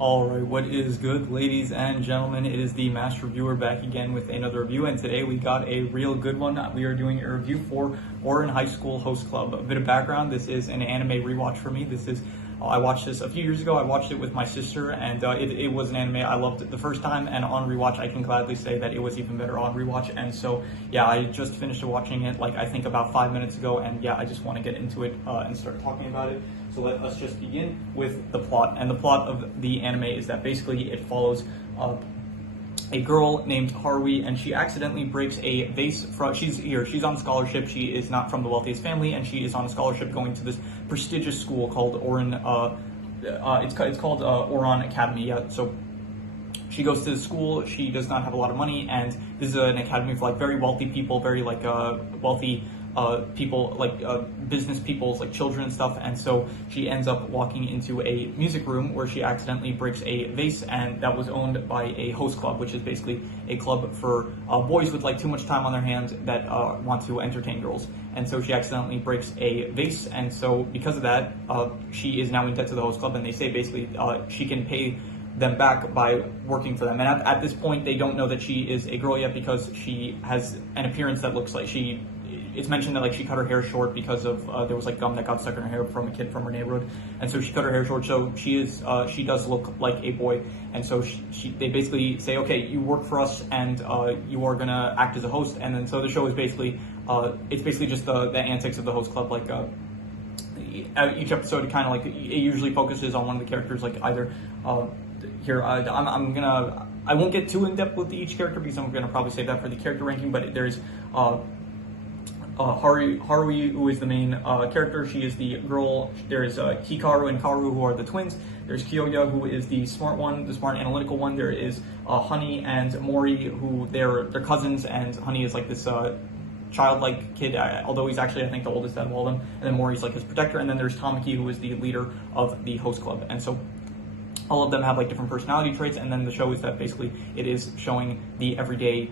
Alright, what is good, ladies and gentlemen? It is the Master Reviewer back again with another review, and today we got a real good one. We are doing a review for Ouran High School Host Club. A bit of background: this is an anime rewatch for me. I watched this a few years ago. I watched it with my sister, and it was an anime I loved the first time, and on rewatch I can gladly say that it was even better on rewatch. And so yeah, I just finished watching it I think about 5 minutes ago, and yeah, I just want to get into it and start talking about it. So let us just begin with the plot. And the plot of the anime is that basically it follows a girl named Haruhi, and she accidentally breaks a vase. She's on scholarship. She is not from the wealthiest family, and she is on a scholarship going to this prestigious school called Ouran. It's called Ouran Academy. Yeah, so she goes to the school. She does not have a lot of money, and this is an academy for very wealthy people, very wealthy people, business people's children and stuff. And so she ends up walking into a music room where she accidentally breaks a vase, and that was owned by a host club, which is basically a club for boys with too much time on their hands that want to entertain girls. And so she accidentally breaks a vase, and so because of that, she is now in debt to the host club, and they say basically she can pay them back by working for them. And at this point, they don't know that she is a girl yet, because she has an appearance that looks like it's mentioned that she cut her hair short because of there was gum that got stuck in her hair from a kid from her neighborhood, and so she cut her hair short. So she does look like a boy, and so they basically say, okay, you work for us, and you are gonna act as a host. And then so the show is basically just the antics of the host club. Each episode it usually focuses on one of the characters. I won't get too in depth with each character because I'm gonna probably save that for the character ranking. But there's Haruhi, who is the main character. She is the girl. There is Hikaru and Karu, who are the twins. There's Kyoya, who is the smart one, the smart analytical one. There is Honey and Mori, who they're cousins, and Honey is this childlike kid, although he's actually, I think, the oldest out of all of them. And then Mori's his protector. And then there's Tamaki, who is the leader of the host club. And so all of them have different personality traits, and then the show is that basically it is showing the everyday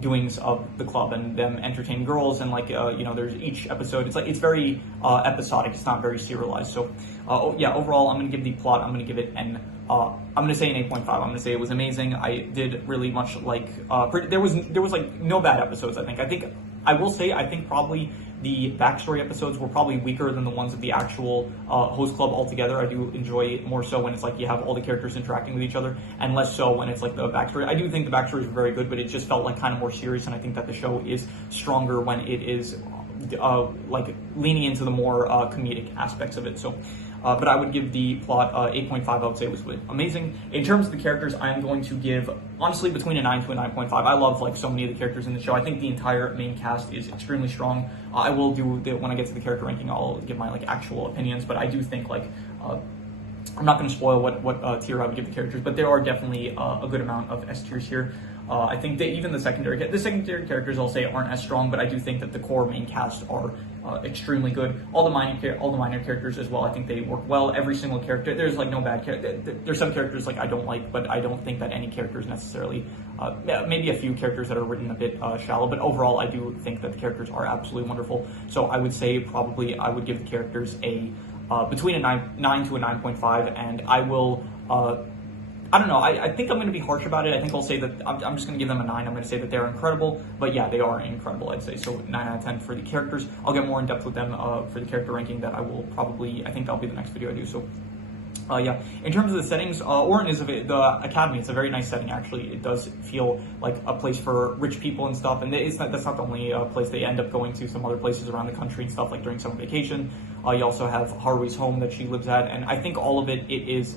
doings of the club and them entertaining girls, and there's each episode. It's very episodic. It's not very serialized. So overall, I'm gonna give the plot. I'm gonna give it I'm gonna say an 8.5. I'm gonna say it was amazing. I did really much there was no bad episodes. I will say I think probably the backstory episodes were probably weaker than the ones of the actual host club altogether. I do enjoy it more so when it's you have all the characters interacting with each other, and less so when it's the backstory. I do think the backstories were very good, but it just felt kind of more serious, and I think that the show is stronger when it is leaning into the more comedic aspects of it. So but I would give the plot 8.5. I would say it was amazing. In terms of the characters, I'm going to give, honestly, between a 9 to a 9.5. I love so many of the characters in the show. I think the entire main cast is extremely strong. I will do when I get to the character ranking, I'll give my actual opinions, but I do think I'm not going to spoil what tier I would give the characters, but there are definitely a good amount of S tiers here. I think that even the secondary characters, I'll say, aren't as strong, but I do think that the core main cast are extremely good. All the minor characters as well, I think they work well. Every single character, there's no bad character. There's some characters I don't like, but I don't think that any characters necessarily. Maybe a few characters that are written a bit shallow, but overall, I do think that the characters are absolutely wonderful. So I would say probably I would give the characters between a 9 to a 9.5, and I will. I don't know. I think I'm going to be harsh about it. I think I'll say that I'm just going to give them a 9. I'm going to say that they're incredible. But yeah, they are incredible, I'd say. So 9 out of 10 for the characters. I'll get more in depth with them for the character ranking that I will probably, I think that'll be the next video I do. So yeah, in terms of the settings, Ouran is the academy. It's a very nice setting, actually. It does feel like a place for rich people and stuff. And that's not the only place. They end up going to some other places around the country and stuff, during summer vacation. You also have Haruhi's home that she lives at. And I think all of it is...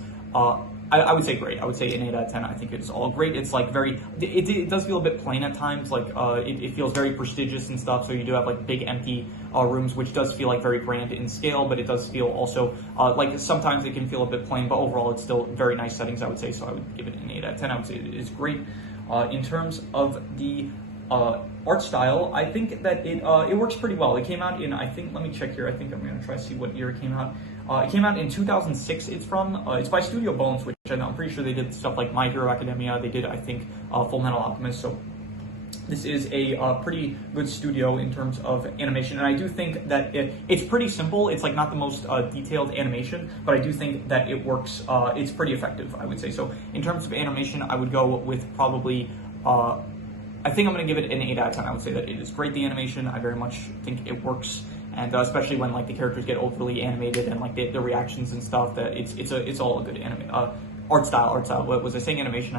I would say great. I would say an 8 out of 10. I think it's all great. It's it does feel a bit plain at times. It feels very prestigious and stuff. So you do have big empty rooms, which does feel very grand in scale, but it does feel also sometimes it can feel a bit plain, but overall it's still very nice settings, I would say. So I would give it an 8 out of 10. I would say it is great. In terms of the art style, I think that it works pretty well. It came out in, I think, let me check here. I think I'm going to try to see what year it came out. It came out in 2006. It's by Studio Bones, which I'm pretty sure they did stuff like My Hero Academia. They did, I think, Full Metal Alchemist. So this is a pretty good studio in terms of animation, and I do think that it's pretty simple. It's like not the most detailed animation, but I do think that it works. It's pretty effective, I would say. So in terms of animation, I would go with probably. I think I'm going to give it an 8 out of 10. I would say that it is great, the animation. I very much think it works, and especially when like the characters get overly animated and like the reactions and stuff. That it's all a good art style. What was I saying? Animation.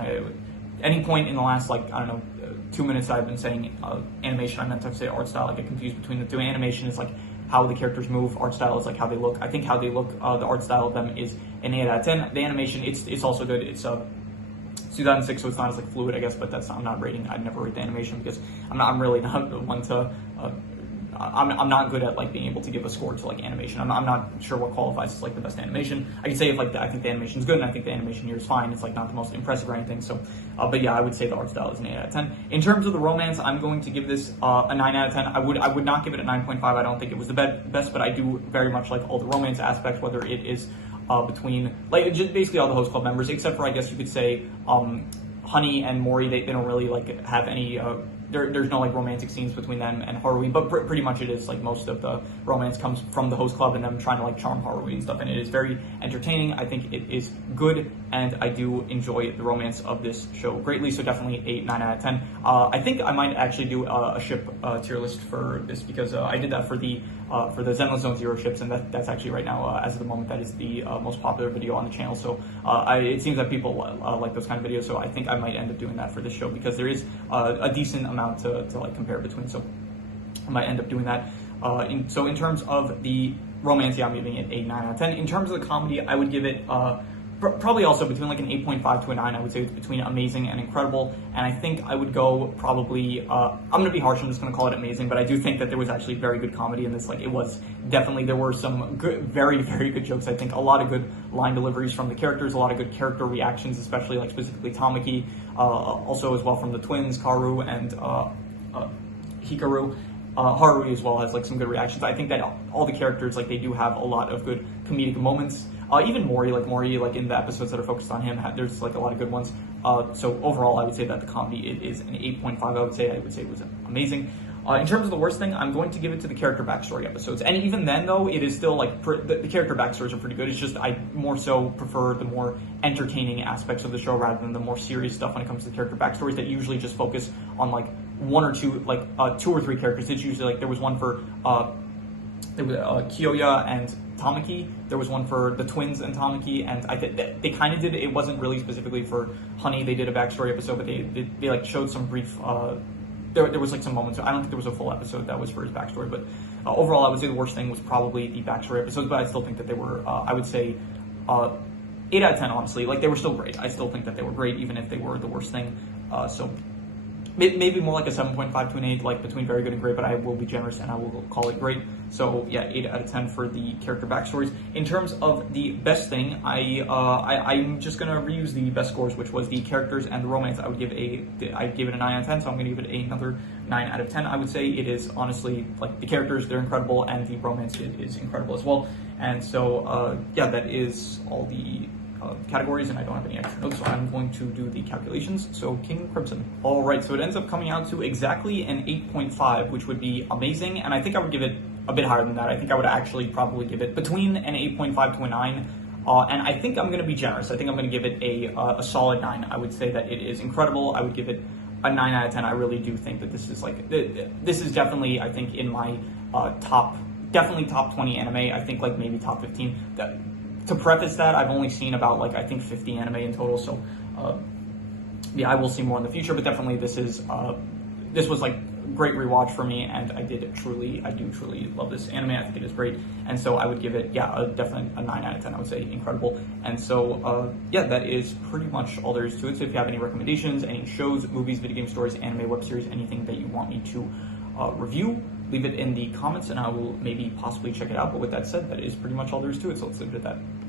Any point in the last like I don't know 2 minutes I've been saying animation. I meant to say art style. I get confused between the two. Animation is like how the characters move. Art style is like how they look. I think how they look. The art style of them is an 8 out of 10. The animation it's also good. It's 2006, so it's not as like fluid, I guess, but I'm not rating. I'd never rate the animation because I'm really not the one to. I'm not good at like being able to give a score to like animation. I'm not sure what qualifies as like the best animation. I can say if like I think the animation is good and I think the animation here is fine. It's like not the most impressive or anything. So, but yeah, I would say the art style is an 8 out of 10. In terms of the romance, I'm going to give this a 9 out of 10. I would not give it a 9.5. I don't think it was the best, but I do very much like all the romance aspects, whether it is between like just basically all the host club members, except for I guess you could say Honey and Mori. They don't really like have any. There's no like romantic scenes between them and Haruhi, but pretty much it is like most of the romance comes from the host club and them trying to like charm Haruhi and stuff, and it is very entertaining. I think it is good, and I do enjoy the romance of this show greatly, so definitely a 9 out of 10. I think I might actually do a ship tier list for this because I did that for the Zenless Zone Zero ships, and that's actually right now, as of the moment, that is the most popular video on the channel, so it seems that people like those kind of videos, so I think I might end up doing that for this show because there is a decent amount to like compare between, so I might end up doing that. So in terms of the romance, yeah, I'm giving it a 9 out of 10. In terms of the comedy, I would give it probably also between like an 8.5 to a 9. I would say it's between amazing and incredible, and I think I would go probably I'm gonna be harsh, I'm just gonna call it amazing, but I do think that there was actually very good comedy in this. Like it was definitely, there were some good, very good jokes. I think a lot of good line deliveries from the characters, a lot of good character reactions, especially like specifically Tamaki, also as well from the twins Karu and Hikaru. Haruhi as well has like some good reactions. I think that all the characters, like, they do have a lot of good comedic moments. Even Mori like in the episodes that are focused on him, there's like a lot of good ones. So overall, I would say that the comedy it is an 8.5. I would say it was amazing. In terms of the worst thing, I'm going to give it to the character backstory episodes. And even then, though, it is still like the character backstories are pretty good. It's just I more so prefer the more entertaining aspects of the show rather than the more serious stuff when it comes to character backstories that usually just focus on like one or two, like 2 or 3 characters. It's usually like there was one for Kiyoya and Tamaki. There was one for the twins and Tamaki, and I think they kind of did. It wasn't really specifically for Honey. They did a backstory episode, but they like showed some brief. There was like some moments. I don't think there was a full episode that was for his backstory, but overall, I would say the worst thing was probably the backstory episodes. But I still think that they were. I would say 8 out of 10. Honestly, like they were still great. I still think that they were great, even if they were the worst thing. So. Maybe more like a 7.5 to an 8, like between very good and great, but I will be generous and I will call it great. So yeah, 8 out of 10 for the character backstories. In terms of the best thing, I'm just gonna reuse the best scores, which was the characters and the romance. I'd give it a 9 out of 10, so I'm gonna give it another 9 out of 10. I would say it is honestly, like, the characters, they're incredible, and the romance is incredible as well. And so yeah, that is all the categories, and I don't have any extra notes, so I'm going to do the calculations. So King Crimson. All right, so it ends up coming out to exactly an 8.5, which would be amazing, and I think I would give it a bit higher than that. I think I would actually probably give it between an 8.5 to a 9, and I think I'm going to be generous. I think I'm going to give it a solid 9. I would say that it is incredible. I would give it a 9 out of 10. I really do think that this is like, this is definitely, I think, in my top 20 anime. I think like maybe top 15. To preface that, I've only seen about like I think 50 anime in total, so yeah, I will see more in the future. But definitely, this was like a great rewatch for me, and I do truly love this anime. I think it is great, and so I would give it definitely a 9 out of 10. I would say incredible, and so yeah, that is pretty much all there is to it. So if you have any recommendations, any shows, movies, video game stories, anime, web series, anything that you want me to review, leave it in the comments and I will maybe possibly check it out. But with that said, that is pretty much all there is to it, so let's leave it at that.